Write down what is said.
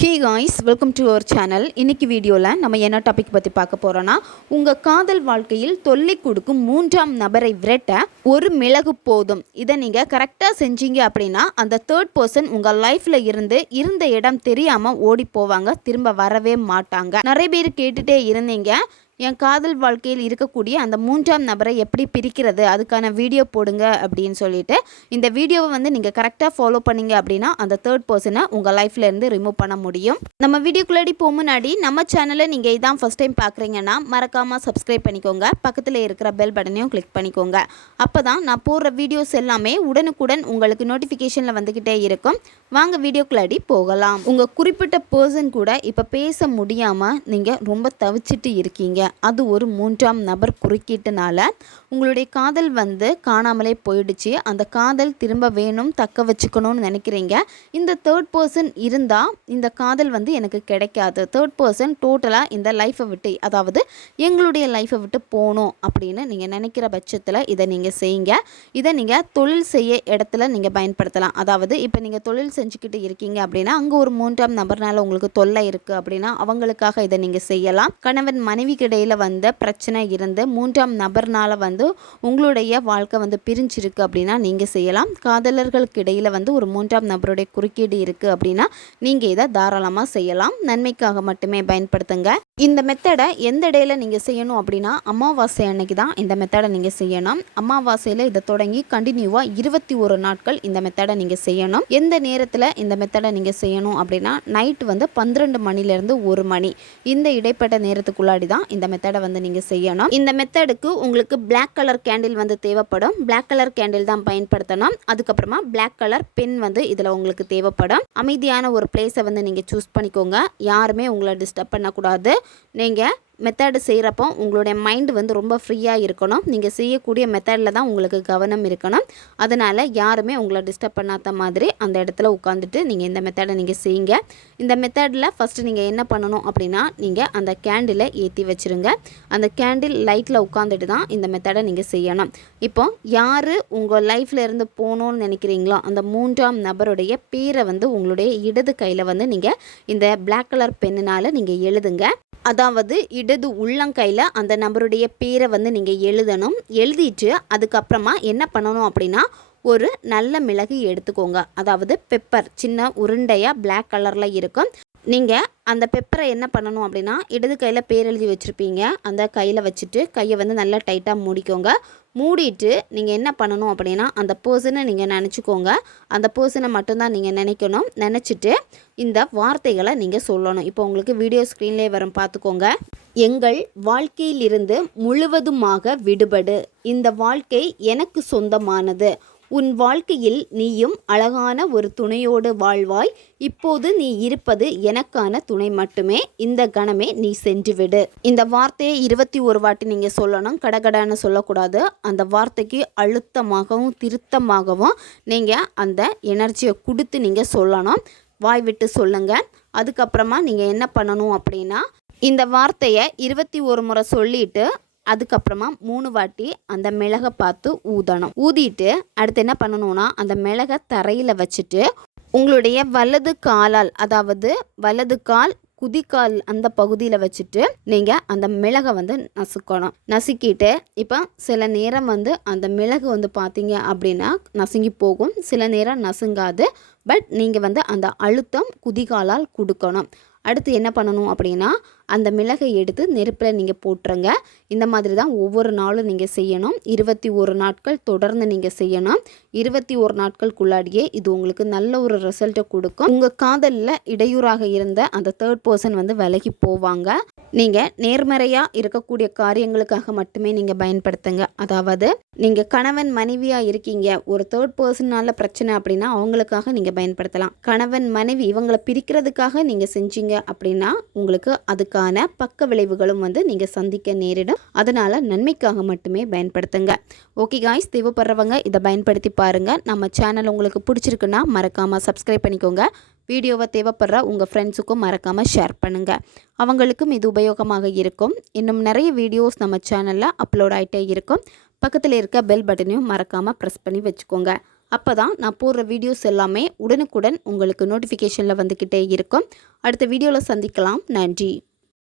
Hey guys, welcome to our channel. இன்றைக்கி வீடியோவில் நம்ம என்ன டாபிக் பற்றி பார்க்க போகிறோன்னா, உங்கள் காதல் வாழ்க்கையில் தொல்லை கொடுக்கும் மூன்றாம் நபரை விரட்ட ஒரு மிளகு போதும். இதை நீங்கள் கரெக்டாக செஞ்சீங்க அப்படின்னா அந்த தேர்ட் பர்சன் உங்கள் லைஃப்பில் இருந்த இடம் தெரியாமல் ஓடி போவாங்க, திரும்ப வரவே மாட்டாங்க. நிறைய பேர் கேட்டுகிட்டே இருந்தீங்க, என் காதல் வாழ்க்கையில் இருக்கக்கூடிய அந்த மூன்றாம் நபரை எப்படி பிரிக்கிறது, அதுக்கான வீடியோ போடுங்க அப்படின்னு சொல்லிட்டு. இந்த வீடியோவை நீங்கள் கரெக்டாக ஃபாலோ பண்ணிங்க அப்படின்னா அந்த தேர்ட் பர்சனை உங்கள் லைஃப்லேருந்து ரிமூவ் பண்ண முடியும். நம்ம வீடியோக்குள்ளாடி போக முன்னாடி நம்ம சேனலை நீங்கள் இதான் ஃபஸ்ட் டைம் பார்க்குறீங்கன்னா மறக்காமல் சப்ஸ்கிரைப் பண்ணிக்கோங்க. பக்கத்தில் இருக்கிற பெல் பட்டனையும் கிளிக் பண்ணிக்கோங்க. அப்போ தான் நான் போடுற வீடியோஸ் எல்லாமே உடனுக்குடன் உங்களுக்கு நோட்டிஃபிகேஷனில் வந்துக்கிட்டே இருக்கும். வாங்க வீடியோக்குள்ளாடி போகலாம். உங்கள் குறிப்பிட்ட பர்சன் கூட இப்போ பேச முடியாமல் நீங்கள் ரொம்ப தவிச்சிட்டு இருக்கீங்க. அது ஒரு மூன்றாம் நபர் குறுக்கீட்டுனால உங்களுடைய காதல் காணாமலே போயிடுச்சு. அந்த காதல் திரும்ப வேணும், தக்க வச்சுக்கணும்னு நினைக்கிறீங்க. இந்த தேர்ட் பர்சன் இருந்தால் இந்த காதல் எனக்கு கிடைக்காது. தேர்ட் பர்சன் டோட்டலாக இந்த லைஃப்பை விட்டு, அதாவது எங்களுடைய லைஃப்பை விட்டு போகணும் அப்படின்னு நீங்கள் நினைக்கிற பட்சத்தில் இதை நீங்கள் செய்யுங்க. இதை நீங்கள் தொழில் செய்ய இடத்துல நீங்கள் பயன்படுத்தலாம். அதாவது இப்போ நீங்கள் தொழில் செஞ்சுக்கிட்டு இருக்கீங்க அப்படின்னா அங்கே ஒரு மூன்றாம் நபர்னால உங்களுக்கு தொல்லை இருக்குது அப்படின்னா அவங்களுக்காக இதை நீங்கள் செய்யலாம். கணவன் மனைவி இடையில பிரச்சனை இருந்து மூன்றாம் நபர்னால உங்களுடைய வாழ்க்கை பிரிஞ்சிருக்கு அப்படின்னா நீங்கள் செய்யலாம். காதலர்களுக்கு இடையில ஒரு மூன்றாம் நபருடைய குறுக்கீடு இருக்குது அப்படின்னா நீங்கள் இதை தாராளமாக செய்யலாம். நன்மைக்காக மட்டுமே பயன்படுத்துங்க. இந்த மெத்தடை எந்த இடையில நீங்கள் செய்யணும் அப்படின்னா அமாவாசை அன்னைக்கு தான் இந்த மெத்தடை நீங்கள் செய்யணும். அமாவாசையில் இதை தொடங்கி கண்டினியூவாக 21 நாட்கள் இந்த மெத்தடை நீங்கள் செய்யணும். எந்த நேரத்தில் இந்த மெத்தடை நீங்கள் செய்யணும் அப்படின்னா நைட் 12 மணிலேருந்து 1 மணி இந்த இடைப்பட்ட நேரத்துக்குள்ளாடி தான் இந்த மெத்தடை நீங்கள் செய்யணும். இந்த மெத்தடுக்கு உங்களுக்கு பிளாக் கலர் கேண்டில் தேவைப்படும். பிளாக் கலர் கேண்டில் தான் பயன்படுத்தணும். அதுக்கப்புறமா பிளாக் கலர் பென் இதில் உங்களுக்கு தேவைப்படும். அமைதியான ஒரு பிளேஸை நீங்கள் சூஸ் பண்ணிக்கோங்க. யாருமே உங்களை டிஸ்டர்ப் பண்ணக்கூடாது. நீங்கள் மெத்தடு செய்கிறப்போ உங்களுடைய மைண்டு ரொம்ப ஃப்ரீயாக இருக்கணும். நீங்கள் செய்யக்கூடிய மெத்தடில் தான் உங்களுக்கு கவனம் இருக்கணும். அதனால் யாருமே உங்களை டிஸ்டர்ப் பண்ணாத மாதிரி அந்த இடத்துல உட்காந்துட்டு நீங்கள் இந்த மெத்தடை நீங்கள் செய்யுங்க. இந்த மெத்தடில் ஃபஸ்ட்டு நீங்கள் என்ன பண்ணணும் அப்படின்னா நீங்கள் அந்த கேண்டிலை ஏற்றி வச்சுருங்க. அந்த கேண்டில் லைட்டில் உட்காந்துட்டு தான் இந்த மெத்தடை நீங்கள் செய்யணும். இப்போ யார் உங்கள் லைஃப்பில் இருந்து போகணுன்னு நினைக்கிறீங்களோ அந்த மூன்றாம் நபருடைய பேரை உங்களுடைய இடது கையில் நீங்கள் இந்த பிளாக் கலர் பென்னால் நீங்கள் எழுதுங்க. அதாவது இடது உள்ளங்கையில் அந்த நபருடைய பேரை நீங்கள் எழுதணும். எழுதிட்டு அதுக்கப்புறமா என்ன பண்ணணும் அப்படின்னா ஒரு நல்ல மிளகு எடுத்துக்கோங்க. அதாவது பெப்பர் சின்ன உருண்டையாக பிளாக் கலரில் இருக்கும். நீங்கள் அந்த பெப்பரை என்ன பண்ணணும் அப்படின்னா இடது கையில் பேர் எழுதி வச்சுருப்பீங்க. அந்த கையில் வச்சுட்டு கையை நல்லா டைட்டாக மூடிக்கோங்க. மூடிட்டு நீங்கள் என்ன பண்ணணும் அப்படின்னா அந்த பர்சனை நீங்கள் நினச்சிக்கோங்க. அந்த பர்சனை மட்டும்தான் நீங்கள் நினைக்கணும். நினச்சிட்டு இந்த வார்த்தைகளை நீங்கள் சொல்லணும். இப்போ உங்களுக்கு வீடியோ ஸ்க்ரீன்லேயே வரும், பார்த்துக்கோங்க. எங்கள் வாழ்க்கையிலிருந்து முழுவதுமாக விடுபடு. இந்த வாழ்க்கை எனக்கு சொந்தமானது. உன் வாழ்க்கையில் நீயும் அழகான ஒரு துணையோடு வாழ்வாய். இப்போது நீ இருப்பது எனக்கான துணை மட்டுமே. இந்த கணமே நீ சென்றுவிடு. இந்த வார்த்தையை 21 வாட்டி நீங்கள் சொல்லணும். கடகடன்னு சொல்லக்கூடாது. அந்த வார்த்தைக்கு அழுத்தமாகவும் திருத்தமாகவும் நீங்கள் அந்த எனர்ஜியை கொடுத்து நீங்கள் சொல்லணும். வாய் விட்டு சொல்லுங்கள். அதுக்கப்புறமா நீங்கள் என்ன பண்ணணும் அப்படின்னா இந்த வார்த்தையை 21 முறை சொல்லிட்டு அதுக்கப்புறமா 3 வாட்டி அந்த மிளகை பார்த்து ஊதணும். ஊதிட்டு அடுத்து என்ன பண்ணணும்னா அந்த மிளகை தரையில் வச்சுட்டு உங்களுடைய வலது காலால், அதாவது வலது கால் குதிக்கால் அந்த பகுதியில் வச்சுட்டு நீங்கள் அந்த மிளகை நசுக்கணும். நசுக்கிட்டு இப்போ சில நேரம் அந்த மிளகு பார்த்தீங்க அப்படின்னா நசுங்கி போகும், சில நேரம் நசுங்காது. பட் நீங்கள் அந்த அழுத்தம் குதிகாலால் கொடுக்கணும். அடுத்து என்ன பண்ணணும் அப்படின்னா அந்த மிளகை எடுத்து நெருப்பில் நீங்கள் போட்டுருங்க. இந்த மாதிரி தான் ஒவ்வொரு நாளும் நீங்கள் செய்யணும். 21 நாட்கள் தொடர்ந்து நீங்கள் செய்யணும். 21 நாட்களுக்குள்ளாடியே இது உங்களுக்கு நல்ல ஒரு ரிசல்ட்டை கொடுக்கும். உங்கள் காதலில் இடையூறாக இருந்த அந்த தேர்ட் பர்சன் விலகி போவாங்க. நீங்கள் நேர்மறையாக இருக்கக்கூடிய காரியங்களுக்காக மட்டுமே நீங்கள் பயன்படுத்துங்க. அதாவது நீங்கள் கணவன் மனைவியாக இருக்கீங்க, ஒரு தேர்ட் பர்சனால் பிரச்சனை அப்படின்னா அவங்களுக்காக நீங்கள் பயன்படுத்தலாம். கணவன் மனைவி இவங்களை பிரிக்கிறதுக்காக நீங்கள் செஞ்சீங்க அப்படின்னா உங்களுக்கு அதுக்கான பக்க விளைவுகளும் நீங்கள் சந்திக்க நேரிடும். அதனால் நன்மைக்காக மட்டுமே பயன்படுத்துங்க. ஓகே காய்ஸ், தேவைப்படுறவங்க இதை பயன்படுத்தி பாருங்கள். நம்ம சேனல் உங்களுக்கு பிடிச்சிருக்குன்னா மறக்காமல் சப்ஸ்கிரைப் பண்ணிக்கோங்க. வீடியோவை தேவைப்படுற உங்கள் ஃப்ரெண்ட்ஸுக்கும் மறக்காமல் ஷேர் பண்ணுங்கள். அவங்களுக்கும் இது உபயோகமாக இருக்கும். இன்னும் நிறைய வீடியோஸ் நம்ம சேனலில் அப்லோட் ஆகிட்டே இருக்கும். பக்கத்தில் இருக்க பெல் பட்டனையும் மறக்காமல் ப்ரெஸ் பண்ணி வச்சுக்கோங்க. அப்போ தான் நான் போடுற வீடியோஸ் எல்லாமே உடனுக்குடன் உங்களுக்கு நோட்டிஃபிகேஷனில் வந்துக்கிட்டே இருக்கும். அடுத்த வீடியோவில் சந்திக்கலாம். நன்றி.